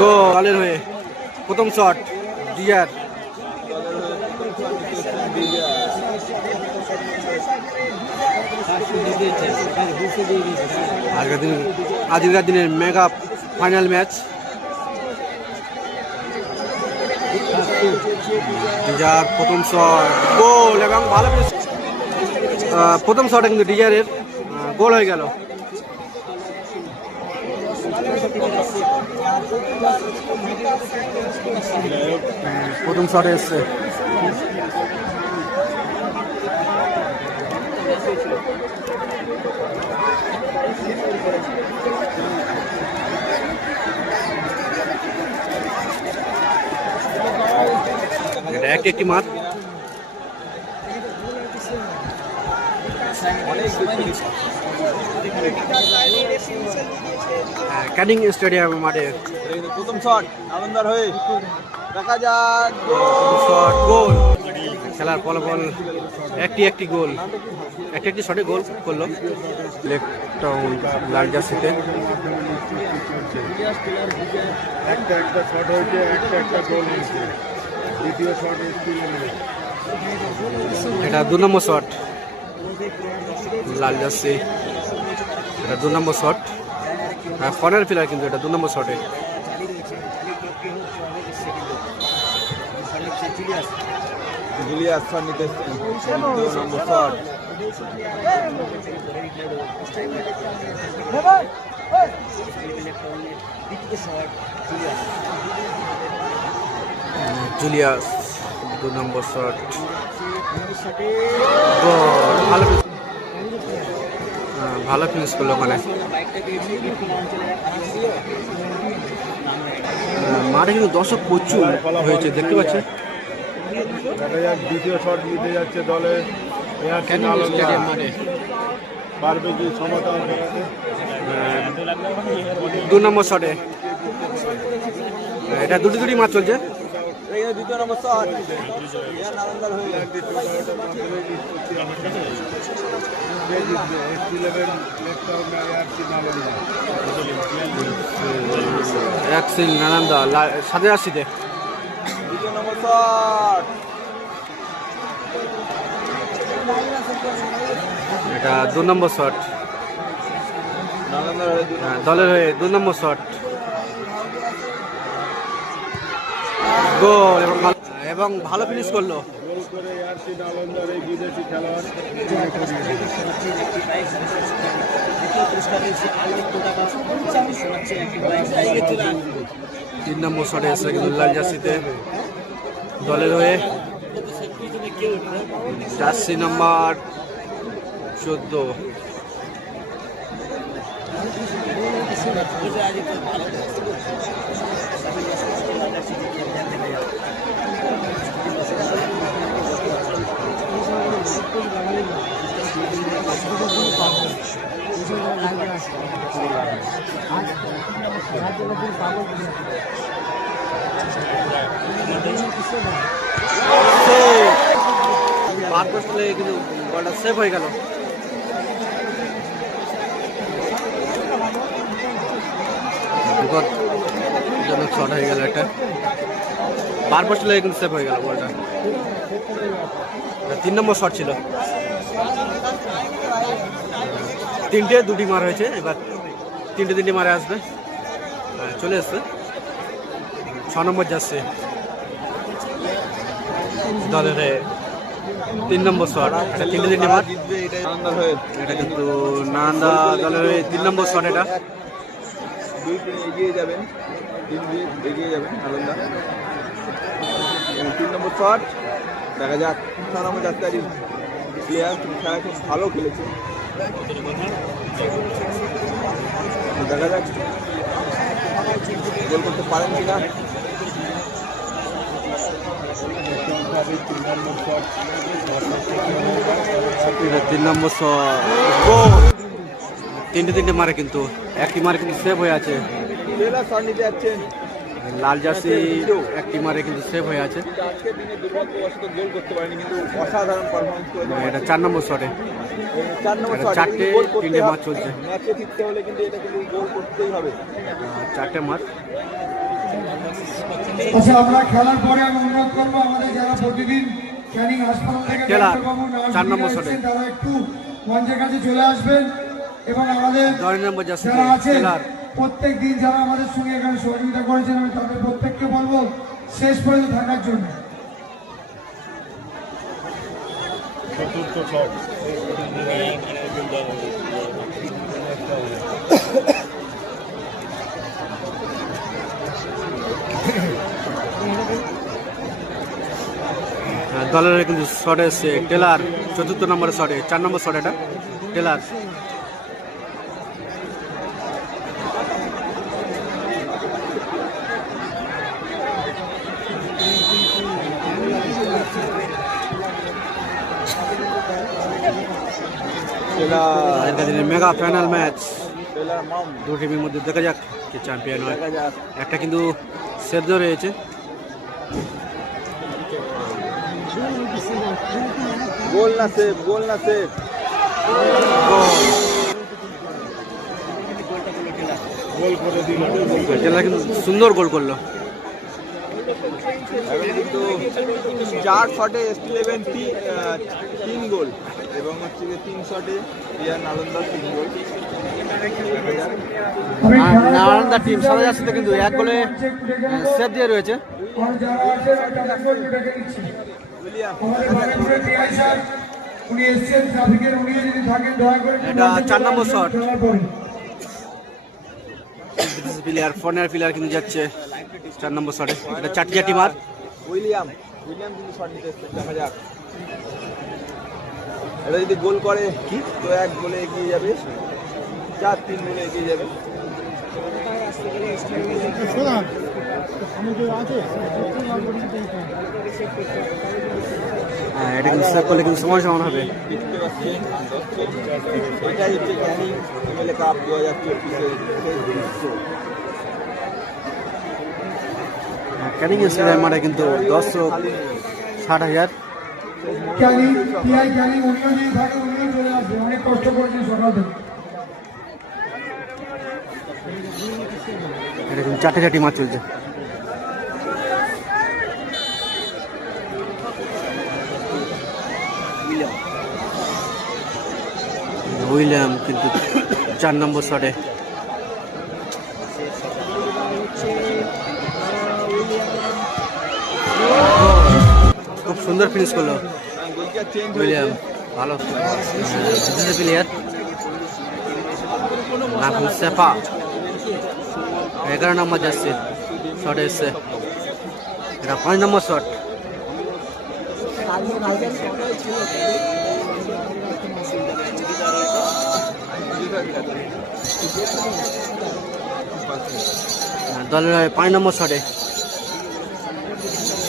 গোলের হয়ে প্রথম শট ডিয়ার। আজকের দিনের মেগা ফাইনাল ম্যাচ। ডিজার প্রথম শট গোল এবং ভালো প্রথম শটে কিন্তু ডিজারের গোল হয়ে গেল। প্রথম শটে এসছে একটি মাঠ। ক্যানিং স্টেডিয়াম মাঠে প্রথম শট নালন্দার হয়ে দেখা যাক শট গোল। খেলার ফলাফল একটি গোল, একটি শটে গোল করলো লেকটাউন লাল জার্সিতে। একটা শট হয়েছে, একটা গোল হয়েছে। দ্বিতীয় শট এটা 2 নম্বর শট লাল জার্সি। এটা 2 নম্বর শট, কর্নার ফিলার কিন্তু এটা 2 নম্বর শটে। জুলিয়াস শট নিতে 2 নম্বর শট। জুলিয়াস 2 নম্বর শট ভালো ফিনিশ করলো ওখানে। মাঠে কিন্তু দর্শক প্রচুর হয়েছে দেখতে পাচ্ছে। দ্বিতীয় শট নিতে যাচ্ছে দলের মাঠে পারবে কি সমতা 2 নম্বর শটে। এটা দুটি মাঠ চলছে। দ্বিতীয় নম্বর শট নালন্দার হয়ে নালন্দা সাথে আসিতে। দ্বিতীয় নম্বর শট এটা 2 নম্বর শট নালন্দার হয়ে দলের হয়ে 2 নম্বর শট গোল এবং ভালো ফিনিশ করলো। গোল করে আরসি নালন্দার এই বিদেশি খেলোয়াড় 3 নম্বর শটে এসে কিন্তু লাল জার্সিতে দলের হয়ে জার্সি নাম্বার 14। কিন্তু বলটা সেভ হয়ে গেল। বিপদজনক শট হয়ে গেল একটা, বার পোস্ট লেগে কিন্তু সেভ হয়ে গেল বলটা। 3 নম্বর শট ছিল। 3টে 2টি মার হয়েছে, এবার 3টে মারে আসবে। চলে আসছে 6 নম্বর যাচ্ছে দলের 3 নম্বর শট। 3টে মার, এটা কিন্তু নালন্দা দলের 3 নম্বর শট। এটা 2 এগিয়ে যাবেন, 3 এগিয়ে যাবেন নালন্দা। 3 নম্বর শট দেখা যাক 6 নম্বর যাত্রারি প্লেয়ার খেলা খুব ভালো খেলেছে। দেখা যাক গোল করতে পারেন কিনা। 3 নম্বর শট গোল। 3টে মারে কিন্তু একটি মারে কিন্তু সেভ হয়ে আছে। শট নিতে যাচ্ছেন লাল জার্সি একটি মারে কিন্তু সেভ হয়ে আছে। কিন্তু আজকে দিনে দুর্ভাগ্যবশত গোল করতে পারেনি, কিন্তু অসাধারণ পারফরমেন্স করেছে। এটা 4 নম্বর শটে, 4 নম্বর এটা শট, চারটে, গোল করতে তিনটে হবে। মার চলছে। ম্যাচে ফিরতে হলে কিন্তু এটা কিন্তু গোল করতেই হবে। 4টে মার। আচ্ছা, আমরা খেলার পরে আমি অনুরোধ করবো আমাদের যারা প্রতিদিন ক্যানিং হাসপাতাল থেকে টেলার, ডাক্তারবাবু, নার্স 4 নম্বর দিদিরা শটে। এসেছেন, তারা একটু মঞ্চের কাছে চলে আসবেন এবং আমাদের 10 নম্বর জার্সি যারা আছেন টেলার। প্রত্যেক দিন যারা আমাদের সঙ্গে এখানে সহযোগিতা করেছেন, আমি তাদের প্রত্যেককে বলবো শেষ পর্যন্ত থাকার জন্য। চতুর্থ শট দলের কিন্তু শটে এসছে টেলার, 4র্থ নম্বরের শটে, 4 নম্বর শট এটা টেলার। আজকের দিনে মেগা ফাইনাল ম্যাচ, দু টিমের মধ্যে দেখা যাক কে চ্যাম্পিয়ন হয়। একটা কিন্তু সেদ্ধ রয়েছে। গোল না সেভ, গোল না সেভ। গোল করে দিল। টেলার কিন্তু সুন্দর গোল করলো। এখন কিন্তু 4 শটে S11 3 গোল এবং হচ্ছে 3 শটে রিয়ান নালন্দা 3 গোল। নালন্দা টিম সাদা জার্সিতে কিন্তু 1 গোলে সেভ দিয়ে রয়েছে। আর যারা আছেন আমি তাদেরকে একটু ডেকে নিচ্ছি। উইলিয়াম আমাদের মানিকপুরের DI স্যার, উনি এসছেন ট্রাফিকের, উনি যদি থাকেন দয়া করে একটু এটা মঞ্চে 4 চলে নম্বর আসবেন শট। খেলার পরে। প্লেয়ার ফর্নার প্লেয়ার কিন্তু যাচ্ছে 4 নম্বর শটে। এটা 4টি মার। উইলিয়াম কিন্তু শট নিতে এসছে, দেখা যাক। এটা যদি গোল করে কি তো 1 গোলে এগিয়ে যাবে, 4-3 গোলে এগিয়ে যাবে। এটা কিন্তু সেভ করলে কিন্তু সময় সমান হবে। দেখতে পাচ্ছেন দর্শক, এটাই হচ্ছে ক্যানিং এমএলএ কাপ 2024-এর শেষ দৃশ্য। ক্যানিং স্টেডিয়াম মাঠে কিন্তু দর্শক 60,000। ক্যানিং, DI ক্যানিং, উনিও যদি থাকেন উনিও চলে আসবেন, অনেক কষ্ট করেছেন সকাল থেকে। এটা কিন্তু 4টি মার চলছে। উইলিয়াম কিন্তু 4 নম্বর শটে। খুব সুন্দর ফিনিশ করলো গোলকিপার চেঞ্জ উইলিয়াম, ভালো প্লেয়ার। নাকুল সেফা 11 নম্বর যাচ্ছে শট এসছে। এটা 5 নম্বর শট। দলের 5 নম্বর শটে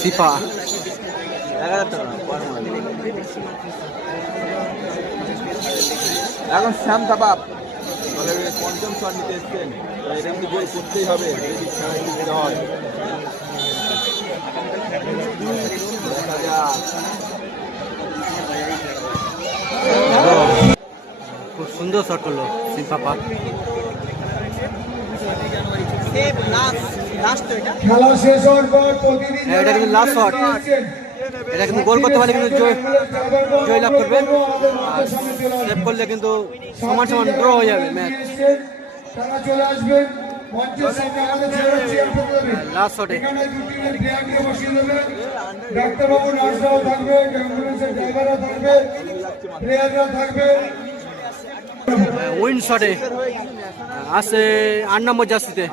সিফা। 1000 টাকা এখন শ্যাম থাপাপ দলের 5ম শট নিতে এসছেন। এটা কিন্তু গোল করতেই হবে যদি খেলা জিততে হয়। দেখা যাক। খুব সুন্দর শট করলো সিফা। খেলা শেষ হওয়ার পর প্রতিদিন এটা কিন্তু last shot। এটা কিন্তু গোল করতে পারলে কিন্তু জয় লাভ করবে, আর সেভ করলে কিন্তু সমান ড্র হয়ে যাবে ম্যাচ। তারা চলে আসবেন মঞ্চের সামনে, আমাদের ছেলেরা চেয়ার পেতে দেবে। লাস্ট শটে এখানে দু টিমের প্লেয়ারকে বসিয়ে দেবে, ডাক্তারবাবু, নার্সরাও থাকবে, অ্যাম্বুলেন্সের ড্রাইভাররা থাকবে, প্লেয়াররা থাকবে। উইন শটে আসে 8 নম্বর জার্সিতে।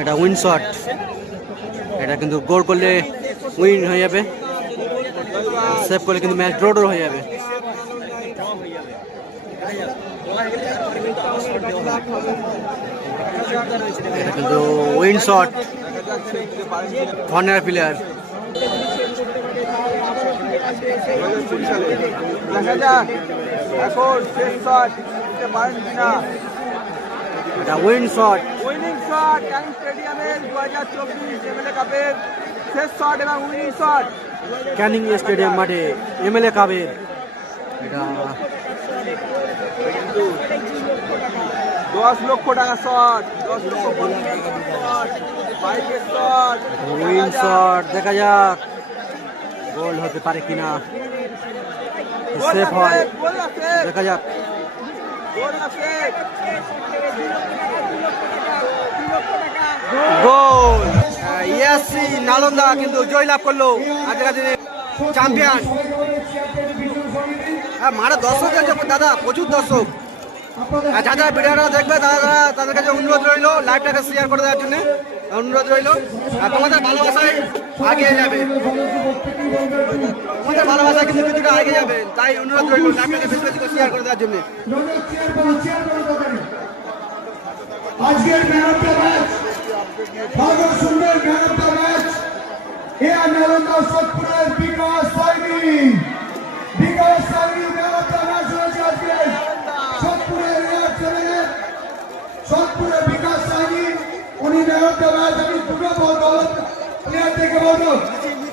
এটা উইন শট, এটা কিন্তু গোল করলে উইন হয়ে যাবে, সেভ করলে কিন্তু ম্যাচ ড্র হয়ে যাবে। এটা কিন্তু উইন শট, কর্নার প্লেয়ার। দেখা যাক এখন শেষ শট দিতে পারেন কিনা। এটা win shot, winning shot Canning স্টেডিয়ামের 2024 এমএলএ কাপের শেষ শট এবং উইনিং শট। ক্যানিং স্টেডিয়াম মাঠে এমএলএ কাপের এটা 10 লক্ষ টাকা শট, 10 লক্ষ শট, বাইকের শট, উইন শট। দেখা যাক গোল হতে পারে কিনা, সেফ হয়, গোল না সেভ, দেখা যাক। গোল না সেভ। গোল, ইএসসি নালন্দা কিন্তু জয়লাভ করলো, আজকের দিনে চ্যাম্পিয়ন। হ্যাঁ মারা দর্শক আছে দাদা, প্রচুর দর্শক। আর যারা ভিডিওটা দেখবে দাদা তাদের কাছে অনুরোধ রইল লাইভটাকে শেয়ার করে দেওয়ার জন্য অনুরোধ রইল। আর তোমাদের ভালোবাসায় এগিয়ে যাবে, তোমাদের ভালোবাসা কিন্তু কিছুটা এগিয়ে যাবে, তাই অনুরোধ রইল লাইভটাকে বেশি বেশি করে শেয়ার করে দেওয়ার জন্য। আজকের ম্যান অফ দ্য ম্যাচ, ভালো সুন্দর ম্যান অফ দ্য ম্যাচ এয়া নালন্দা সোদপুরের Bikash Saini. Bikash Saini man of the match হয়েছে আজকে সোদপুরের এয়ার চ্যানেলের সোদপুরের বিকাশ সাইনি, উনি ম্যান অফ দ্য ম্যাচ। আমি দুটো প্লেয়ার থেকে বলবো,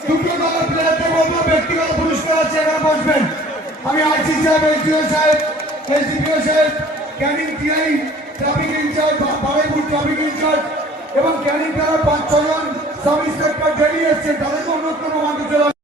দুটো দলের প্লেয়ার থেকে বলবো ব্যক্তিগত পুরস্কার আছে, এখানে বসবেন। আমি আইসি সাহেব, এসডিও সাহেব, এসডিপিও সাহেব, Canning TI traffic incharge, Baruipur traffic incharge এবং ক্যানিং থানার 5-6 জন সাব ইন্সপেক্টর বেরিয়ে এসছেন, তাদেরকে অনুরোধ করবো মাঠে চলে